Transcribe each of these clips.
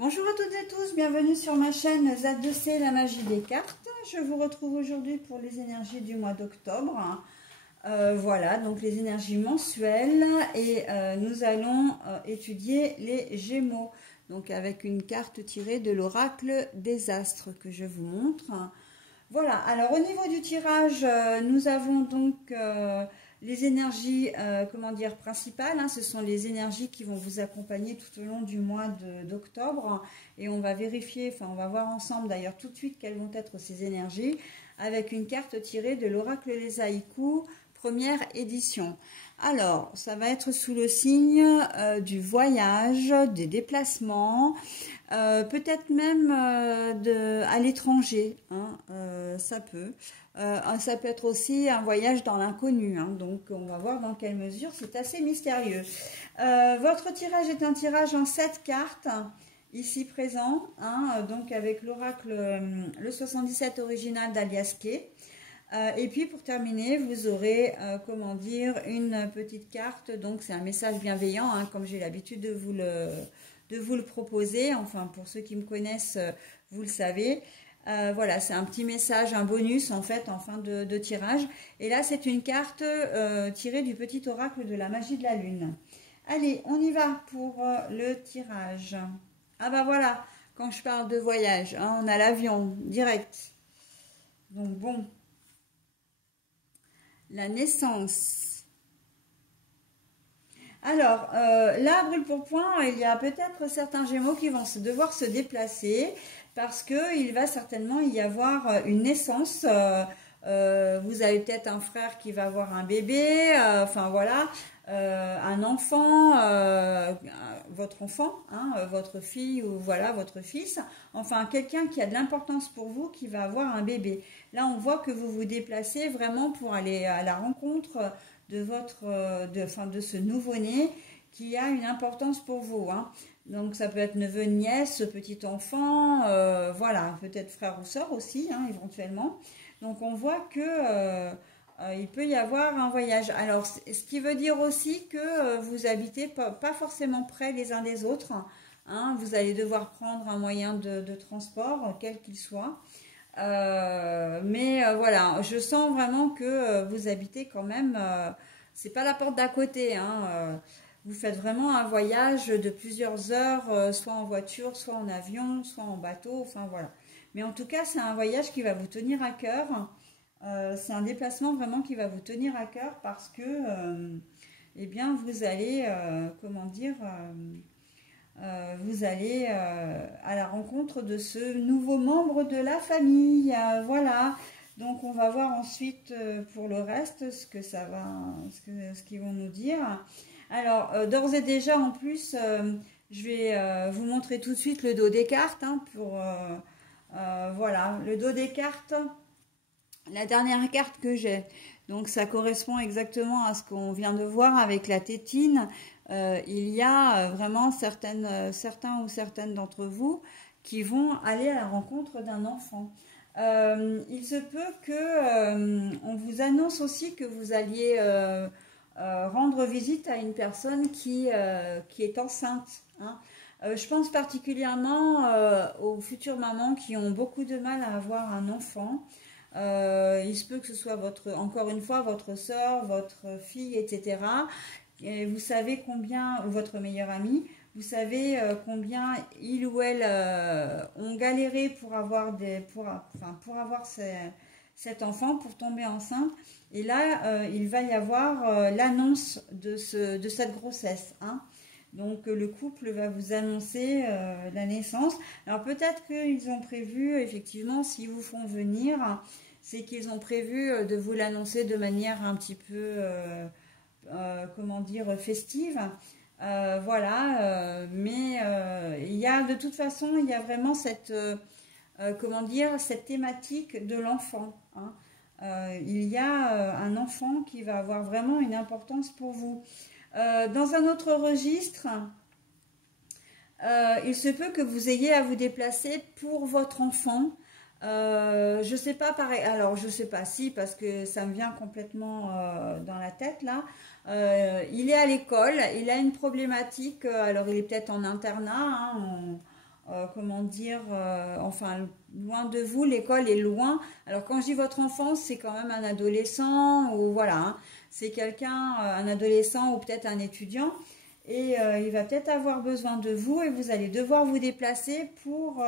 Bonjour à toutes et tous, bienvenue sur ma chaîne Z2C, la magie des cartes. Je vous retrouve aujourd'hui pour les énergies du mois d'octobre. Voilà, donc les énergies mensuelles et nous allons étudier les Gémeaux. Donc avec une carte tirée de l'oracle des astres que je vous montre. Voilà, alors au niveau du tirage, nous avons donc les énergies, principales, hein, ce sont les énergies qui vont vous accompagner tout au long du mois d'octobre. Et on va vérifier, on va voir ensemble d'ailleurs tout de suite quelles vont être ces énergies avec une carte tirée de l'oracle des haïkus, première édition. Alors, ça va être sous le signe du voyage, des déplacements, peut-être même à l'étranger, hein, ça peut. Ça peut être aussi un voyage dans l'inconnu, hein, donc on va voir dans quelle mesure, c'est assez mystérieux. Votre tirage est un tirage en 7 cartes, ici présent, hein, donc avec l'oracle, le 77 original d'Alias Kay. Et puis pour terminer, vous aurez, une petite carte, donc c'est un message bienveillant, hein, comme j'ai l'habitude de vous le proposer, enfin pour ceux qui me connaissent, vous le savez. Voilà, c'est un petit message, un bonus en fait en fin de tirage. Et là, c'est une carte tirée du petit oracle de la magie de la lune. Allez, on y va pour le tirage. Ah bah voilà, quand je parle de voyage, hein, on a l'avion direct. Donc bon, la naissance. Alors, là, brûle pour point, il y a peut-être certains Gémeaux qui vont devoir se déplacer parce qu'il va certainement y avoir une naissance. Vous avez peut-être un frère qui va avoir un bébé, enfin voilà, un enfant, votre enfant, hein, votre fille ou voilà, votre fils, enfin quelqu'un qui a de l'importance pour vous qui va avoir un bébé. Là, on voit que vous vous déplacez vraiment pour aller à la rencontre de de ce nouveau-né qui a une importance pour vous, hein. Donc ça peut être neveu, nièce, petit enfant, voilà, peut-être frère ou sœur aussi, hein, éventuellement. Donc on voit que il peut y avoir un voyage. Alors ce qui veut dire aussi que vous habitez pas forcément près les uns des autres, hein. Vous allez devoir prendre un moyen de transport, quel qu'il soit. Voilà, je sens vraiment que vous habitez quand même, c'est pas la porte d'à côté, hein, vous faites vraiment un voyage de plusieurs heures, soit en voiture, soit en avion, soit en bateau, enfin voilà. Mais en tout cas, c'est un voyage qui va vous tenir à cœur, c'est un déplacement vraiment qui va vous tenir à cœur parce que, eh bien, vous allez, vous allez à la rencontre de ce nouveau membre de la famille. Voilà. Donc on va voir ensuite pour le reste ce que ça va, ce qu'ils vont nous dire. Alors d'ores et déjà en plus, je vais vous montrer tout de suite le dos des cartes, hein, voilà, le dos des cartes. La dernière carte que j'ai, donc ça correspond exactement à ce qu'on vient de voir avec la tétine. Il y a vraiment certains ou certaines d'entre vous qui vont aller à la rencontre d'un enfant. Il se peut que on vous annonce aussi que vous alliez rendre visite à une personne qui est enceinte, hein. Je pense particulièrement aux futures mamans qui ont beaucoup de mal à avoir un enfant. Il se peut que ce soit encore une fois, votre soeur, votre fille, etc. Et vous savez combien, ou votre meilleure amie, vous savez combien il ou elle ont galéré pour avoir cet enfant, pour tomber enceinte. Et là, il va y avoir l'annonce de cette grossesse, hein. Donc le couple va vous annoncer la naissance. Alors peut-être qu'ils ont prévu, effectivement, s'ils vous font venir, c'est qu'ils ont prévu de vous l'annoncer de manière un petit peu, festive. Voilà, mais il y a de toute façon, il y a vraiment cette, cette thématique de l'enfant, hein. Il y a un enfant qui va avoir vraiment une importance pour vous. Dans un autre registre, il se peut que vous ayez à vous déplacer pour votre enfant. Je sais pas, pareil. Alors, je sais pas si, parce que ça me vient complètement dans la tête là. Il est à l'école, il a une problématique. Alors, il est peut-être en internat, hein, comment dire, enfin, loin de vous, l'école est loin. Alors, quand je dis votre enfant, c'est quand même un adolescent, ou voilà, hein, c'est quelqu'un, un adolescent ou peut-être un étudiant, et il va peut-être avoir besoin de vous, et vous allez devoir vous déplacer pour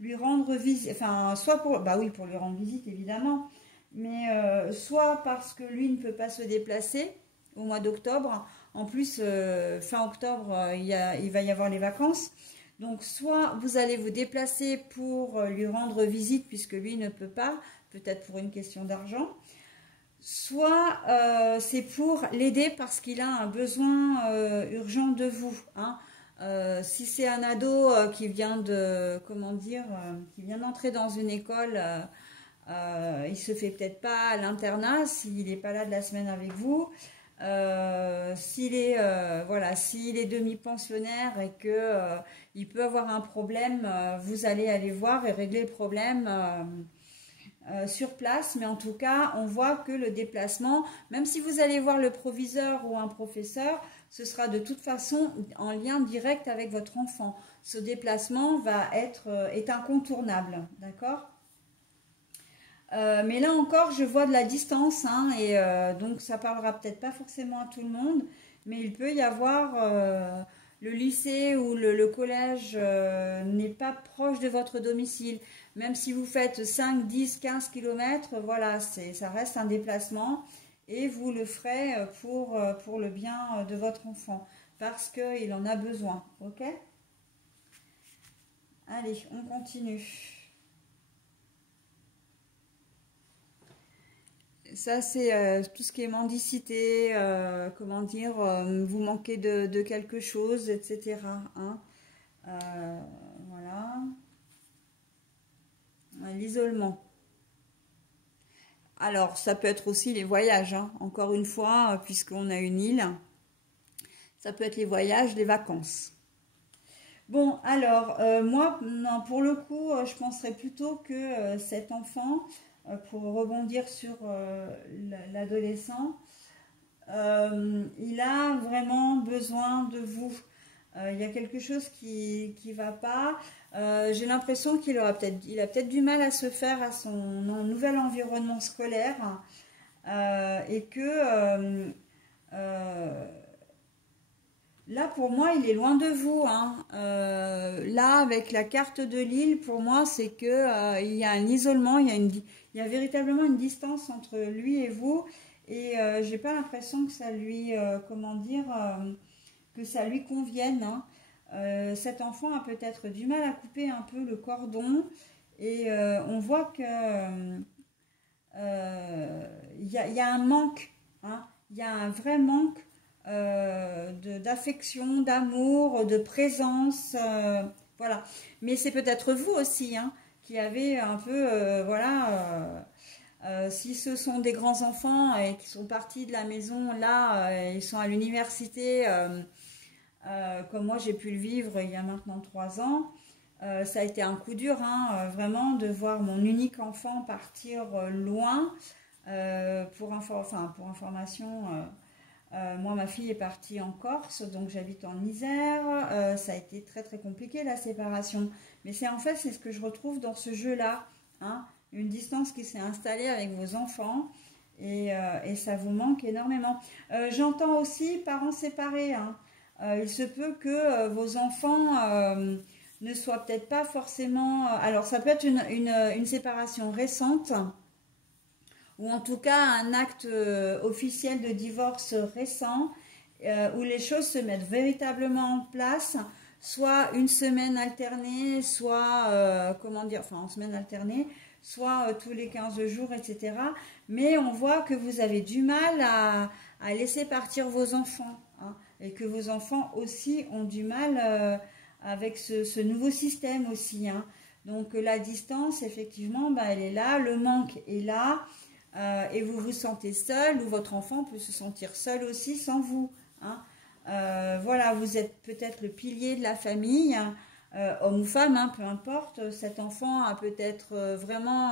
lui rendre visite, enfin, soit pour, bah oui, pour lui rendre visite, évidemment, mais soit parce que lui ne peut pas se déplacer au mois d'octobre. En plus, fin octobre, il va y avoir les vacances. Donc, soit vous allez vous déplacer pour lui rendre visite, puisque lui ne peut pas, peut-être pour une question d'argent. Soit c'est pour l'aider parce qu'il a un besoin urgent de vous. Hein. Si c'est un ado qui vient de, comment dire, qui vient d'entrer dans une école, il se fait peut-être pas à l'internat s'il n'est pas là de la semaine avec vous. Voilà, s'il est demi-pensionnaire et que il peut avoir un problème, vous allez aller voir et régler le problème sur place. Mais en tout cas, on voit que le déplacement, même si vous allez voir le proviseur ou un professeur, ce sera de toute façon en lien direct avec votre enfant. Ce déplacement est incontournable, d'accord? Mais là encore, je vois de la distance, hein, et donc ça parlera peut-être pas forcément à tout le monde, mais il peut y avoir le lycée ou le collège n'est pas proche de votre domicile. Même si vous faites 5, 10, 15 km, voilà, ça reste un déplacement et vous le ferez pour le bien de votre enfant parce qu'il en a besoin, ok? Allez, on continue. Ça, c'est tout ce qui est mendicité, comment dire, vous manquez de quelque chose, etc. Hein. Voilà. L'isolement. Alors, ça peut être aussi les voyages, hein. Encore une fois, puisqu'on a une île. Ça peut être les voyages, les vacances. Bon, alors, moi, non, pour le coup, je penserais plutôt que cet enfant, pour rebondir sur l'adolescent, il a vraiment besoin de vous. Il y a quelque chose qui va pas. J'ai l'impression il a peut-être du mal à se faire à son nouvel environnement scolaire et que là pour moi il est loin de vous. Hein. Là avec la carte de l'île, pour moi c'est que il y a un isolement, il y a véritablement une distance entre lui et vous. Et j'ai pas l'impression que ça lui, comment dire, que ça lui convienne. Hein. Cet enfant a peut-être du mal à couper un peu le cordon et on voit que y a un manque. Hein. Il y a un vrai manque d'affection, d'amour, de présence. Voilà. Mais c'est peut-être vous aussi hein, qui avez un peu, voilà. Si ce sont des grands enfants et qui sont partis de la maison, là, ils sont à l'université, comme moi j'ai pu le vivre il y a maintenant 3 ans, ça a été un coup dur, hein, vraiment, de voir mon unique enfant partir loin. Pour information, moi ma fille est partie en Corse, donc j'habite en Isère. Ça a été très très compliqué la séparation. Mais c'est ce que je retrouve dans ce jeu-là. Hein, une distance qui s'est installée avec vos enfants et ça vous manque énormément. J'entends aussi parents séparés. Hein. Il se peut que vos enfants ne soient peut-être pas forcément... alors ça peut être une séparation récente ou en tout cas un acte officiel de divorce récent où les choses se mettent véritablement en place, soit une semaine alternée, soit, comment dire, enfin en semaine alternée, soit tous les 15 jours, etc. Mais on voit que vous avez du mal à laisser partir vos enfants. Hein, et que vos enfants aussi ont du mal avec ce nouveau système aussi. Hein. Donc la distance, effectivement, bah, elle est là, le manque est là. Et vous vous sentez seul ou votre enfant peut se sentir seul aussi sans vous. Hein. Voilà, vous êtes peut-être le pilier de la famille, hein, homme ou femme, hein, peu importe. Cet enfant a peut-être vraiment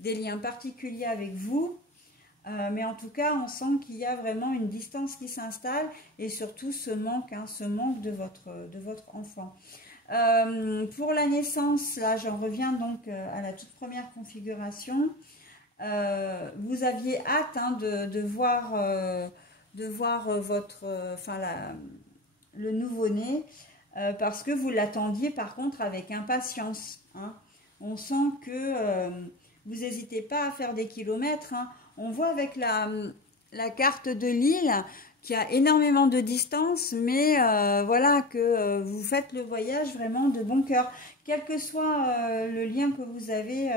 des liens particuliers avec vous. Mais en tout cas, on sent qu'il y a vraiment une distance qui s'installe et surtout ce manque, hein, ce manque de votre enfant. Pour la naissance, là j'en reviens donc à la toute première configuration. Vous aviez hâte hein, de voir votre, le nouveau-né parce que vous l'attendiez par contre avec impatience. Hein. On sent que vous n'hésitez pas à faire des kilomètres. Hein. On voit avec la carte de l'île qu'il y a énormément de distance, mais voilà que vous faites le voyage vraiment de bon cœur. Quel que soit le lien que vous avez,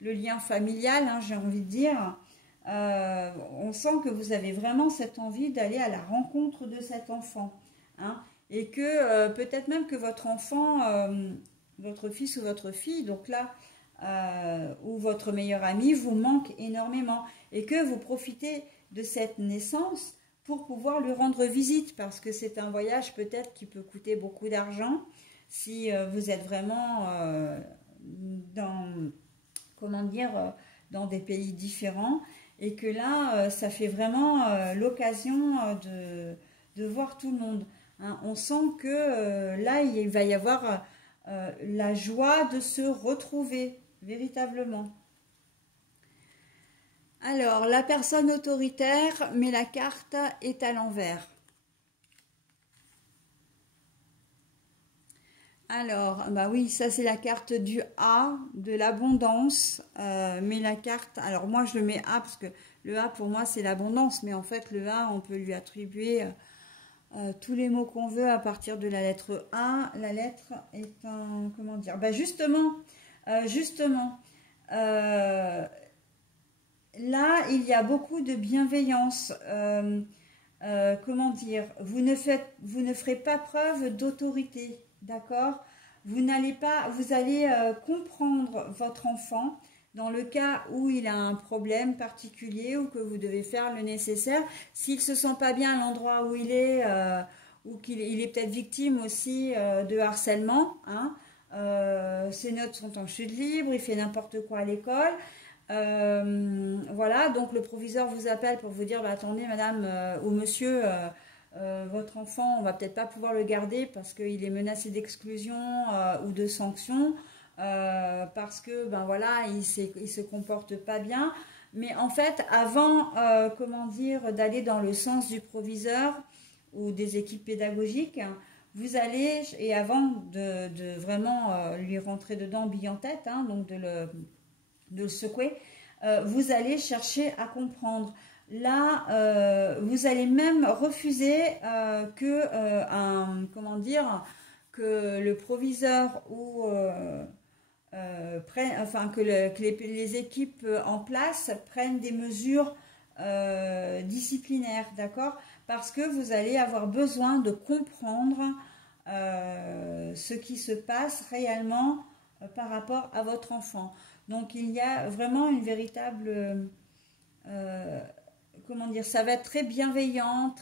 le lien familial, hein, j'ai envie de dire, on sent que vous avez vraiment cette envie d'aller à la rencontre de cet enfant. Hein, et que peut-être même que votre enfant, votre fils ou votre fille, donc là, ou votre meilleur ami vous manque énormément et que vous profitez de cette naissance pour pouvoir lui rendre visite parce que c'est un voyage peut-être qui peut coûter beaucoup d'argent si vous êtes vraiment dans des pays différents et que là ça fait vraiment l'occasion de voir tout le monde. Hein. On sent que là il va y avoir la joie de se retrouver véritablement. Alors, la personne autoritaire, mais la carte est à l'envers. Alors, bah oui, ça c'est la carte du A, de l'abondance, mais la carte, alors moi je le mets A parce que le A pour moi c'est l'abondance, mais en fait le A on peut lui attribuer tous les mots qu'on veut à partir de la lettre A. La lettre est un, comment dire, bah justement, là, il y a beaucoup de bienveillance. Comment dire, vous ne ferez pas preuve d'autorité, d'accord? Vous allez comprendre votre enfant dans le cas où il a un problème particulier ou que vous devez faire le nécessaire. S'il se sent pas bien à l'endroit où il est, ou qu'il est peut-être victime aussi de harcèlement, hein, ses notes sont en chute libre, il fait n'importe quoi à l'école. Voilà, donc le proviseur vous appelle pour vous dire bah, attendez madame ou monsieur, votre enfant on va peut-être pas pouvoir le garder parce qu'il est menacé d'exclusion ou de sanction parce que ben voilà il se comporte pas bien, mais en fait avant comment dire d'aller dans le sens du proviseur ou des équipes pédagogiques, vous allez, et avant de vraiment lui rentrer dedans bille en tête, hein, donc de le secouer, vous allez chercher à comprendre. Là, vous allez même refuser que le proviseur ou que les équipes en place prennent des mesures disciplinaires, d'accord? Parce que vous allez avoir besoin de comprendre ce qui se passe réellement par rapport à votre enfant. Donc il y a vraiment une véritable, comment dire, ça va être très bienveillant,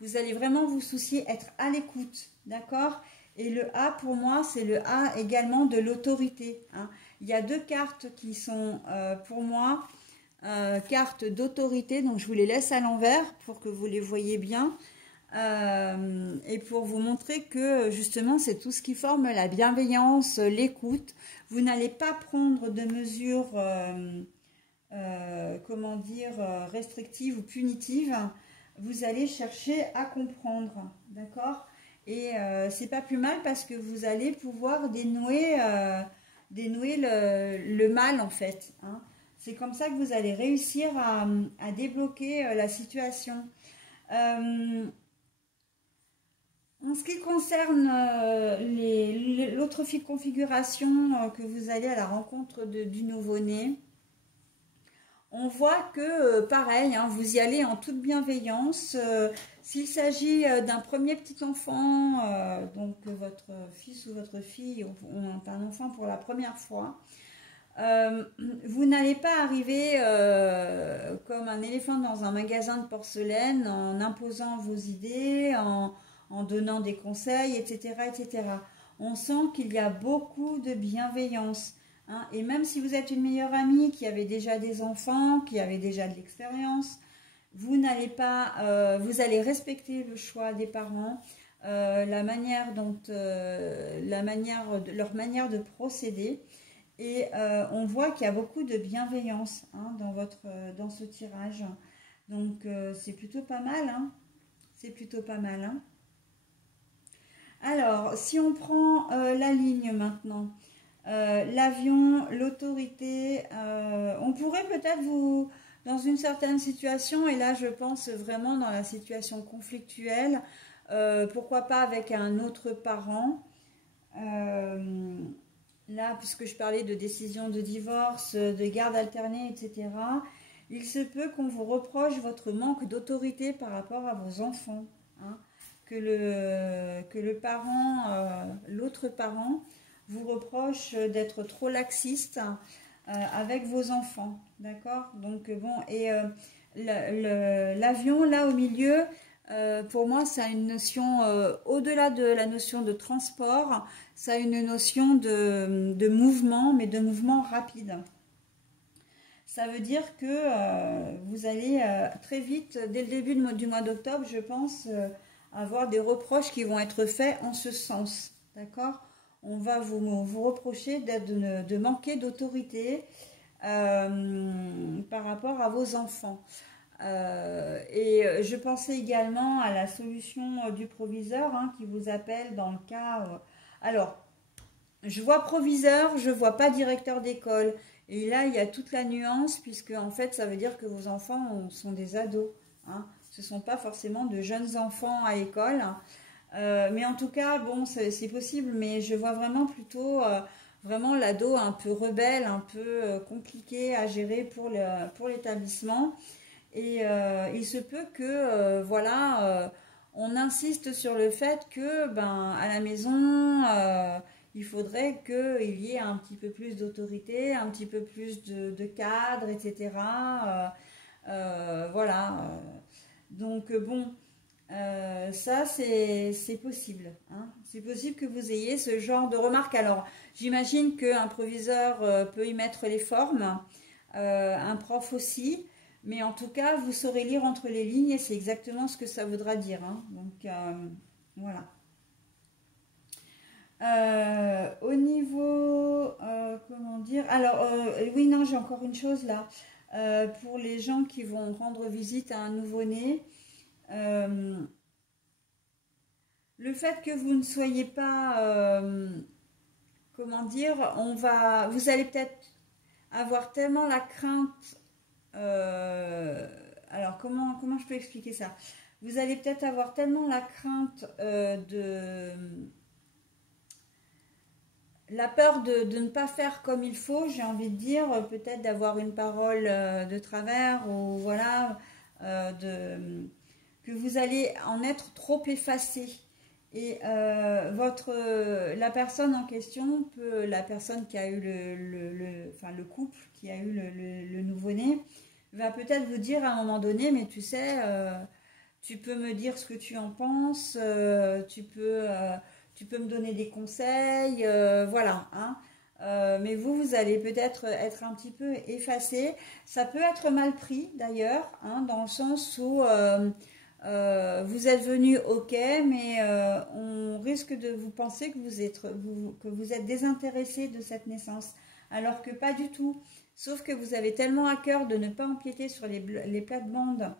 vous allez vraiment vous soucier, être à l'écoute, d'accord? Et le A pour moi, c'est le A également de l'autorité. Hein. Il y a deux cartes qui sont pour moi cartes d'autorité, donc je vous les laisse à l'envers pour que vous les voyez bien. Et pour vous montrer que justement c'est tout ce qui forme la bienveillance, l'écoute. Vous n'allez pas prendre de mesures comment dire restrictives ou punitives, vous allez chercher à comprendre, d'accord? Et c'est pas plus mal parce que vous allez pouvoir dénouer le mal en fait, hein. C'est comme ça que vous allez réussir à débloquer la situation. En ce qui concerne l'autre configuration que vous allez à la rencontre du nouveau-né, on voit que pareil, hein, vous y allez en toute bienveillance. S'il s'agit d'un premier petit enfant, donc votre fils ou votre fille ont un enfant pour la première fois, vous n'allez pas arriver comme un éléphant dans un magasin de porcelaine en imposant vos idées, en donnant des conseils, etc., etc. On sent qu'il y a beaucoup de bienveillance. Hein, et même si vous êtes une meilleure amie qui avait déjà des enfants, qui avait déjà de l'expérience, vous allez respecter le choix des parents. la manière dont, leur manière de procéder. Et on voit qu'il y a beaucoup de bienveillance hein, dans ce tirage. Donc c'est plutôt pas mal. Hein. C'est plutôt pas mal. Hein. Alors, si on prend la ligne maintenant, l'avion, l'autorité, on pourrait peut-être vous, dans une certaine situation, et là je pense vraiment dans la situation conflictuelle, pourquoi pas avec un autre parent, là puisque je parlais de décision de divorce, de garde alternée, etc., il se peut qu'on vous reproche votre manque d'autorité par rapport à vos enfants, hein, que le parent, l'autre parent, vous reproche d'être trop laxiste avec vos enfants, d'accord? Donc bon, et l'avion là au milieu, pour moi, ça a une notion, au-delà de la notion de transport, ça a une notion de mouvement, mais de mouvement rapide. Ça veut dire que vous allez très vite, dès le début du mois d'octobre, je pense, avoir des reproches qui vont être faits en ce sens, d'accord? On va vous reprocher de manquer d'autorité par rapport à vos enfants. Et je pensais également à la solution du proviseur hein, qui vous appelle dans le cas... alors, je vois proviseur, je vois pas directeur d'école. Et là, il y a toute la nuance, puisque en fait, ça veut dire que vos enfants sont des ados. Hein. Ce ne sont pas forcément de jeunes enfants à l'école. Mais en tout cas, bon, c'est possible, mais je vois vraiment plutôt vraiment l'ado un peu rebelle, un peu compliqué à gérer pour l'établissement. Et il se peut que, voilà, on insiste sur le fait que, ben, à la maison, il faudrait qu'il y ait un petit peu plus d'autorité, un petit peu plus de cadre, etc. Voilà. Donc, bon, ça, c'est possible. Hein. C'est possible que vous ayez ce genre de remarques. Alors, j'imagine qu'un proviseur peut y mettre les formes, un prof aussi. Mais en tout cas, vous saurez lire entre les lignes et c'est exactement ce que ça voudra dire. Hein. Donc, voilà. Au niveau, comment dire, alors, oui, non, j'ai encore une chose là. Pour les gens qui vont rendre visite à un nouveau-né, le fait que vous ne soyez pas, comment dire, vous allez peut-être avoir tellement la crainte. Alors, comment je peux expliquer ça? Vous allez peut-être avoir tellement la crainte la peur de ne pas faire comme il faut, j'ai envie de dire, peut-être d'avoir une parole de travers ou voilà, que vous allez en être trop effacé. Et la personne en question, la personne qui a eu enfin, le couple qui a eu le nouveau-né, va peut-être vous dire à un moment donné, mais tu sais, tu peux me dire ce que tu en penses, tu peux me donner des conseils, voilà. Hein. Mais vous allez peut-être être un petit peu effacé. Ça peut être mal pris d'ailleurs, hein, dans le sens où vous êtes venu, ok, mais on risque de vous penser que vous êtes désintéressé de cette naissance, alors que pas du tout. Sauf que vous avez tellement à cœur de ne pas empiéter sur les plates-bandes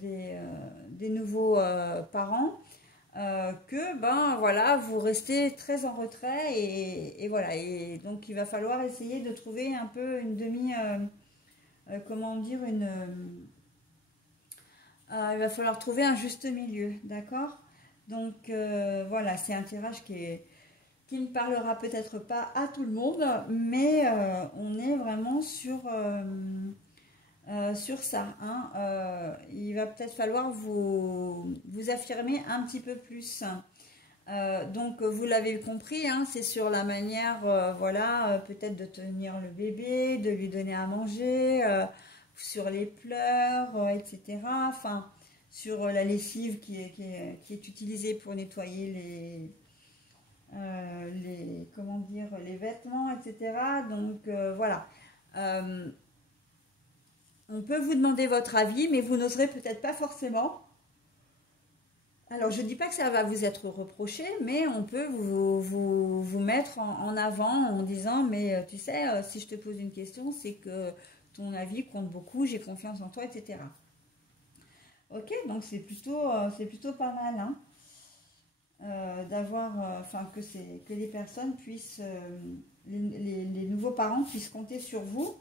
des nouveaux parents que ben voilà, vous restez très en retrait et voilà. Et donc il va falloir essayer de trouver un peu une comment dire, il va falloir trouver un juste milieu, d'accord? Donc voilà, c'est un tirage qui ne parlera peut-être pas à tout le monde, mais on est vraiment sur ça. Hein. Il va peut-être falloir vous affirmer un petit peu plus. Donc vous l'avez compris, hein, c'est sur la manière, voilà, peut-être de tenir le bébé, de lui donner à manger, sur les pleurs, etc. Enfin, sur la lessive qui est utilisée pour nettoyer comment dire, les vêtements, etc. Donc voilà. On peut vous demander votre avis, mais vous n'oserez peut-être pas forcément. Alors, je ne dis pas que ça va vous être reproché, mais on peut vous mettre en avant en disant, mais tu sais, si je te pose une question, c'est que ton avis compte beaucoup, j'ai confiance en toi, etc. Ok, donc c'est plutôt pas mal, hein, d'avoir, enfin, que les personnes puissent, les nouveaux parents puissent compter sur vous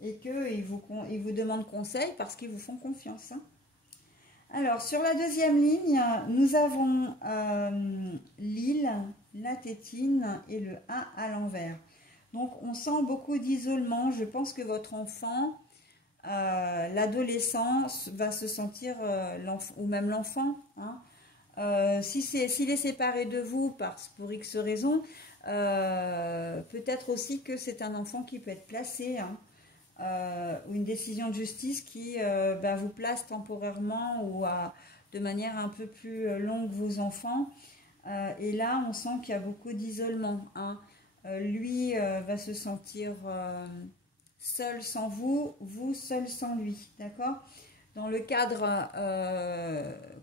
et qu'ils vous demandent conseil parce qu'ils vous font confiance, hein. Alors, sur la deuxième ligne, nous avons l'île, la tétine et le A à l'envers. Donc, on sent beaucoup d'isolement. Je pense que votre enfant, l'adolescent, va se sentir, ou même l'enfant, hein, s'il est séparé de vous pour X raisons, peut-être aussi que c'est un enfant qui peut être placé, hein, ou une décision de justice qui vous place temporairement ou de manière un peu plus longue vos enfants. Et là, on sent qu'il y a beaucoup d'isolement, hein. Lui va se sentir seul sans vous, vous seul sans lui, d'accord? Dans le cadre,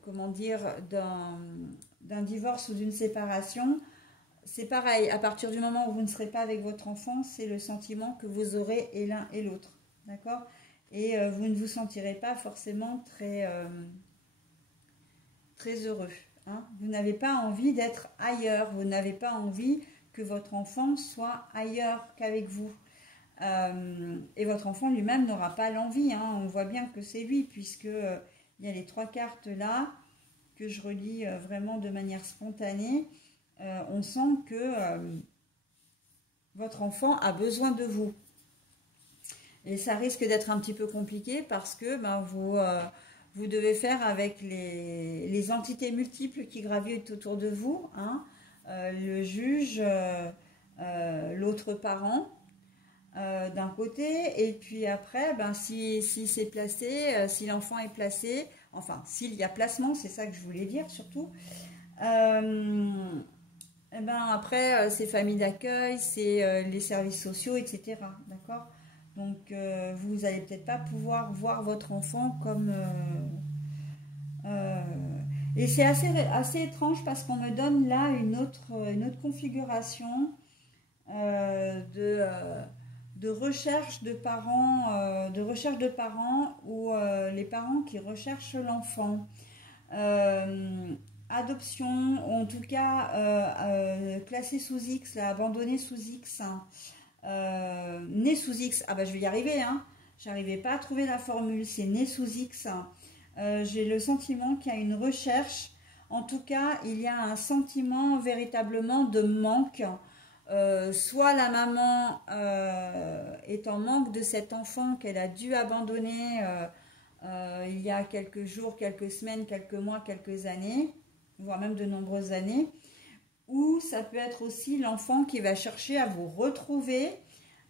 comment dire, d'un divorce ou d'une séparation, c'est pareil, à partir du moment où vous ne serez pas avec votre enfant, c'est le sentiment que vous aurez et l'un et l'autre, d'accord? Et vous ne vous sentirez pas forcément très heureux, hein? Vous n'avez pas envie d'être ailleurs, vous n'avez pas envie que votre enfant soit ailleurs qu'avec vous. Et votre enfant lui-même n'aura pas l'envie, hein. On voit bien que c'est lui, puisque il y a les 3 cartes là, que je relis vraiment de manière spontanée. On sent que votre enfant a besoin de vous. Et ça risque d'être un petit peu compliqué parce que vous devez faire avec les entités multiples qui gravitent autour de vous, hein, le juge, l'autre parent d'un côté, et puis après, si c'est placé, si l'enfant est placé, enfin, s'il y a placement, c'est ça que je voulais dire surtout. Après, c'est famille d'accueil, c'est les services sociaux, etc. D'accord? Donc, vous n'allez peut-être pas pouvoir voir votre enfant comme... et c'est assez étrange parce qu'on me donne là une autre configuration de recherche de parents, ou les parents qui recherchent l'enfant. Adoption, en tout cas classé sous X, là, abandonné sous X, hein, né sous X, ah bah je vais y arriver, hein, j'arrivais pas à trouver la formule, c'est né sous X, hein. J'ai le sentiment qu'il y a une recherche, en tout cas il y a un sentiment véritablement de manque, soit la maman est en manque de cet enfant qu'elle a dû abandonner il y a quelques jours, quelques semaines, quelques mois, quelques années, voire même de nombreuses années, ou ça peut être aussi l'enfant qui va chercher à vous retrouver.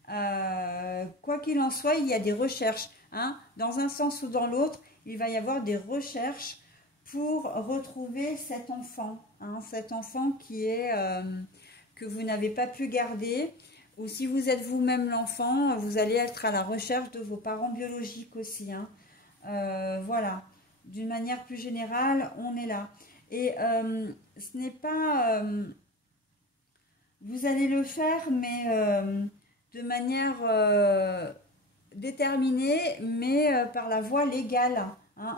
Quoi qu'il en soit, il y a des recherches, hein, dans un sens ou dans l'autre, il va y avoir des recherches pour retrouver cet enfant, hein, cet enfant qui est que vous n'avez pas pu garder, ou si vous êtes vous-même l'enfant, vous allez être à la recherche de vos parents biologiques aussi, hein. Voilà, d'une manière plus générale, on est là. Et ce n'est pas... vous allez le faire, mais de manière déterminée, mais par la voie légale, hein.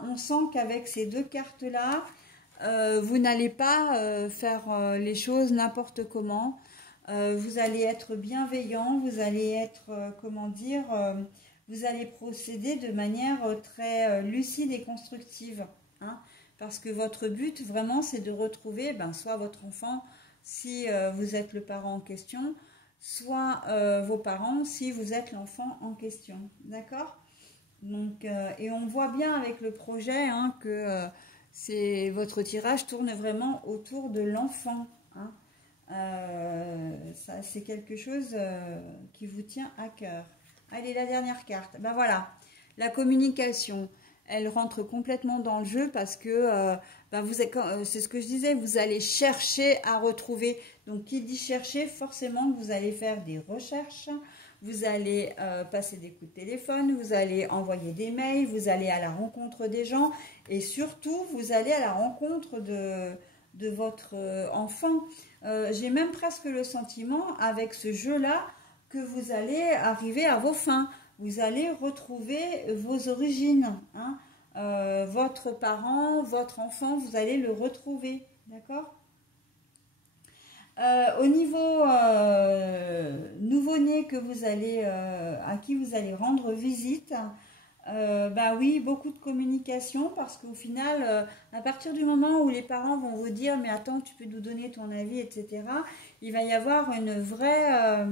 On sent qu'avec ces 2 cartes-là, vous n'allez pas faire les choses n'importe comment. Vous allez être bienveillant, vous allez être, comment dire... vous allez procéder de manière très lucide et constructive, hein, parce que votre but vraiment c'est de retrouver soit votre enfant si vous êtes le parent en question, soit vos parents si vous êtes l'enfant en question, d'accord? Donc, et on voit bien avec le projet, hein, que votre tirage tourne vraiment autour de l'enfant, hein. Ça c'est quelque chose qui vous tient à cœur. Allez, la dernière carte. Ben voilà, la communication, elle rentre complètement dans le jeu parce que, c'est ce que je disais, vous allez chercher à retrouver. Donc, qui dit chercher, forcément, vous allez faire des recherches, vous allez passer des coups de téléphone, vous allez envoyer des mails, vous allez à la rencontre des gens et surtout, vous allez à la rencontre de votre enfant. J'ai même presque le sentiment, avec ce jeu-là, que vous allez arriver à vos fins. Vous allez retrouver vos origines. Hein. Votre parent, votre enfant, vous allez le retrouver. D'accord ? Au niveau nouveau-né que vous allez, à qui vous allez rendre visite, bah oui, beaucoup de communication parce qu'au final, à partir du moment où les parents vont vous dire mais attends, tu peux nous donner ton avis, etc., il va y avoir une vraie...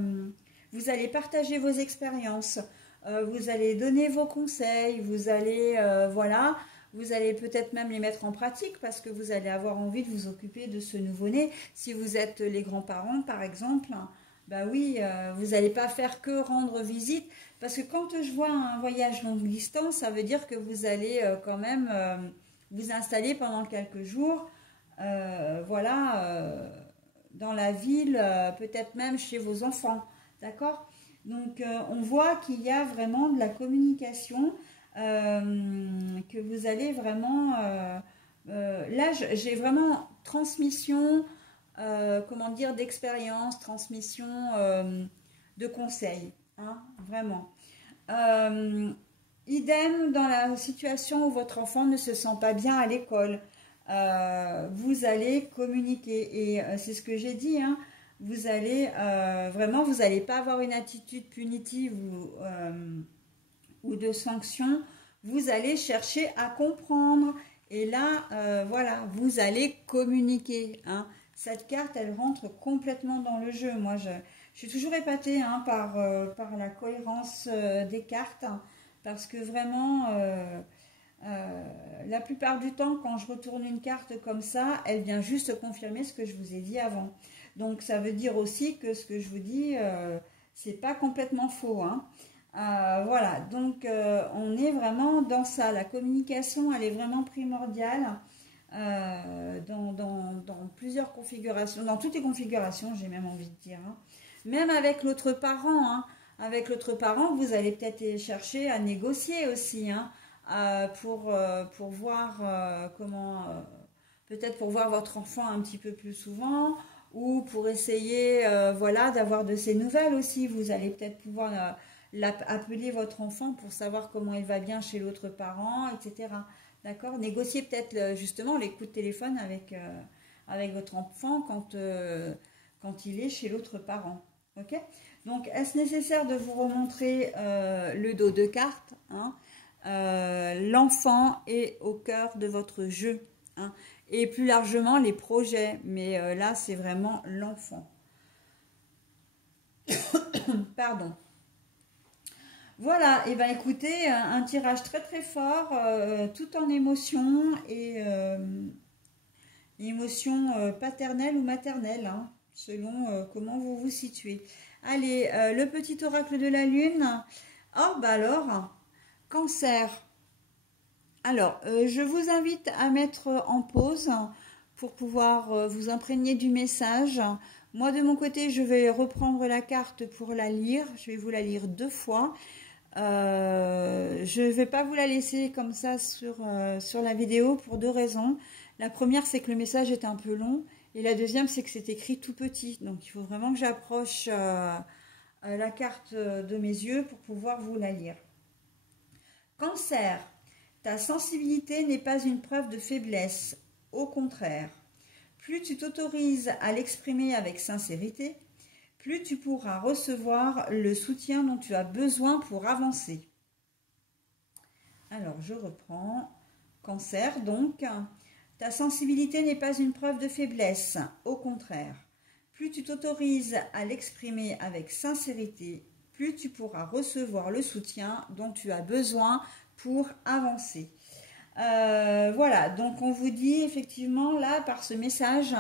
vous allez partager vos expériences, vous allez donner vos conseils, vous allez, voilà, vous allez peut-être même les mettre en pratique parce que vous allez avoir envie de vous occuper de ce nouveau-né. Si vous êtes les grands-parents, par exemple, bah oui, vous n'allez pas faire que rendre visite. Parce que quand je vois un voyage longue distance, ça veut dire que vous allez quand même vous installer pendant quelques jours, voilà, dans la ville, peut-être même chez vos enfants. D'accord ? Donc, on voit qu'il y a vraiment de la communication, que vous allez vraiment... là, j'ai vraiment transmission, comment dire, d'expérience, transmission de conseils, hein, vraiment. Idem dans la situation où votre enfant ne se sent pas bien à l'école. Vous allez communiquer, et c'est ce que j'ai dit, hein, vous allez vraiment, vous n'allez pas avoir une attitude punitive ou de sanction, vous allez chercher à comprendre. Et là, voilà, vous allez communiquer. Hein. Cette carte, elle rentre complètement dans le jeu. Moi, je suis toujours épatée hein, par la cohérence des cartes. Parce que vraiment, la plupart du temps, quand je retourne une carte comme ça, elle vient juste confirmer ce que je vous ai dit avant. Donc, ça veut dire aussi que ce que je vous dis, c'est pas complètement faux. Hein. Voilà, donc on est vraiment dans ça. La communication, elle est vraiment primordiale dans plusieurs configurations, dans toutes les configurations, j'ai même envie de dire. Hein. Même avec l'autre parent, hein. Avec l'autre parent, vous allez peut-être chercher à négocier aussi, hein, pour voir comment, peut-être pour voir votre enfant un petit peu plus souvent, ou pour essayer, voilà, d'avoir de ses nouvelles aussi. Vous allez peut-être pouvoir appeler votre enfant pour savoir comment il va bien chez l'autre parent, etc. D'accord ? Négocier peut-être justement les coups de téléphone avec votre enfant quand il est chez l'autre parent. Ok ? Donc, est-ce nécessaire de vous remontrer le dos de cartes, hein ? L'enfant est au cœur de votre jeu, hein, et plus largement les projets, mais là c'est vraiment l'enfant. Pardon. Voilà, et bien écoutez, un tirage très très fort, tout en émotion et émotion paternelle ou maternelle, hein, selon comment vous vous situez. Allez, le petit oracle de la lune. Oh, bah alors, Cancer. Alors, je vous invite à mettre en pause pour pouvoir vous imprégner du message. Moi, de mon côté, je vais reprendre la carte pour la lire. Je vais vous la lire 2 fois. Je ne vais pas vous la laisser comme ça sur la vidéo pour 2 raisons. La première, c'est que le message est un peu long. Et la deuxième, c'est que c'est écrit tout petit. Donc, il faut vraiment que j'approche la carte de mes yeux pour pouvoir vous la lire. Cancer, ta sensibilité n'est pas une preuve de faiblesse. Au contraire, plus tu t'autorises à l'exprimer avec sincérité, plus tu pourras recevoir le soutien dont tu as besoin pour avancer. Alors, je reprends. Cancer, donc, ta sensibilité n'est pas une preuve de faiblesse. Au contraire, plus tu t'autorises à l'exprimer avec sincérité, plus tu pourras recevoir le soutien dont tu as besoin pour avancer. Voilà, donc on vous dit effectivement là par ce message,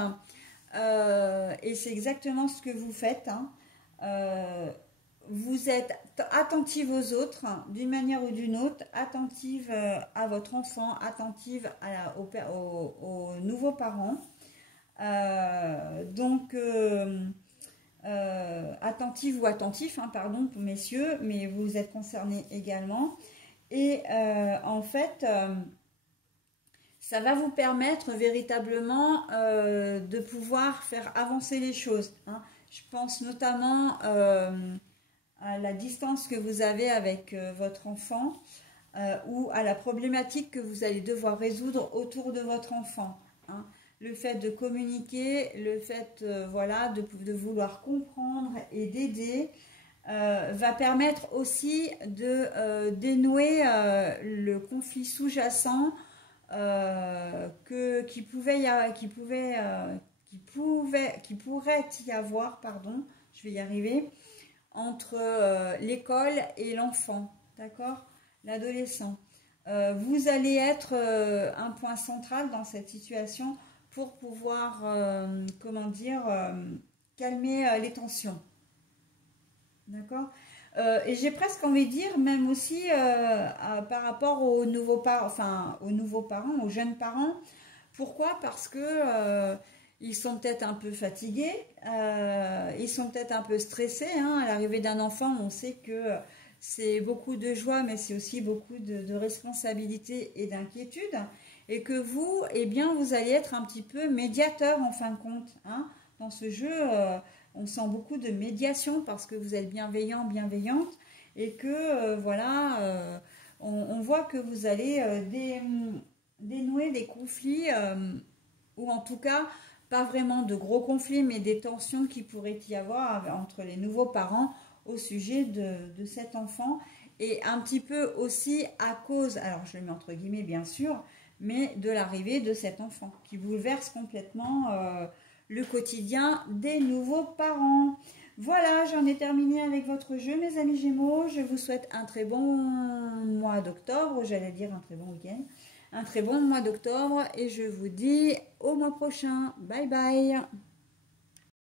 et c'est exactement ce que vous faites, hein, vous êtes attentive aux autres d'une manière ou d'une autre, attentive à votre enfant, attentive aux nouveaux parents. Donc attentive ou attentif, hein, pardon, messieurs, mais vous êtes concernés également. Et en fait, ça va vous permettre véritablement de pouvoir faire avancer les choses, hein. Je pense notamment à la distance que vous avez avec votre enfant ou à la problématique que vous allez devoir résoudre autour de votre enfant, hein. Le fait de communiquer, le fait voilà, de vouloir comprendre et d'aider va permettre aussi de dénouer le conflit sous-jacent qui pourrait y avoir, pardon, je vais y arriver, entre l'école et l'enfant, d'accord, l'adolescent. Vous allez être un point central dans cette situation pour pouvoir, comment dire, calmer les tensions. D'accord. Et j'ai presque envie de dire, même aussi par rapport aux nouveaux parents, enfin aux parents, aux jeunes parents. Pourquoi? Parce que ils sont peut-être un peu fatigués, ils sont peut-être un peu stressés, hein. À l'arrivée d'un enfant, on sait que c'est beaucoup de joie, mais c'est aussi beaucoup de responsabilité et d'inquiétude. Et que vous, eh bien, vous allez être un petit peu médiateur en fin de compte, hein, dans ce jeu. On sent beaucoup de médiation parce que vous êtes bienveillant, bienveillante, et que voilà, on voit que vous allez dénouer des conflits, ou en tout cas, pas vraiment de gros conflits, mais des tensions qui pourraient y avoir entre les nouveaux parents au sujet de cet enfant, et un petit peu aussi à cause, alors je le mets entre guillemets bien sûr, mais de l'arrivée de cet enfant qui bouleverse complètement le quotidien des nouveaux parents. Voilà, j'en ai terminé avec votre jeu, mes amis Gémeaux. Je vous souhaite un très bon mois d'octobre, j'allais dire un très bon week-end, un très bon mois d'octobre, et je vous dis au mois prochain. Bye bye.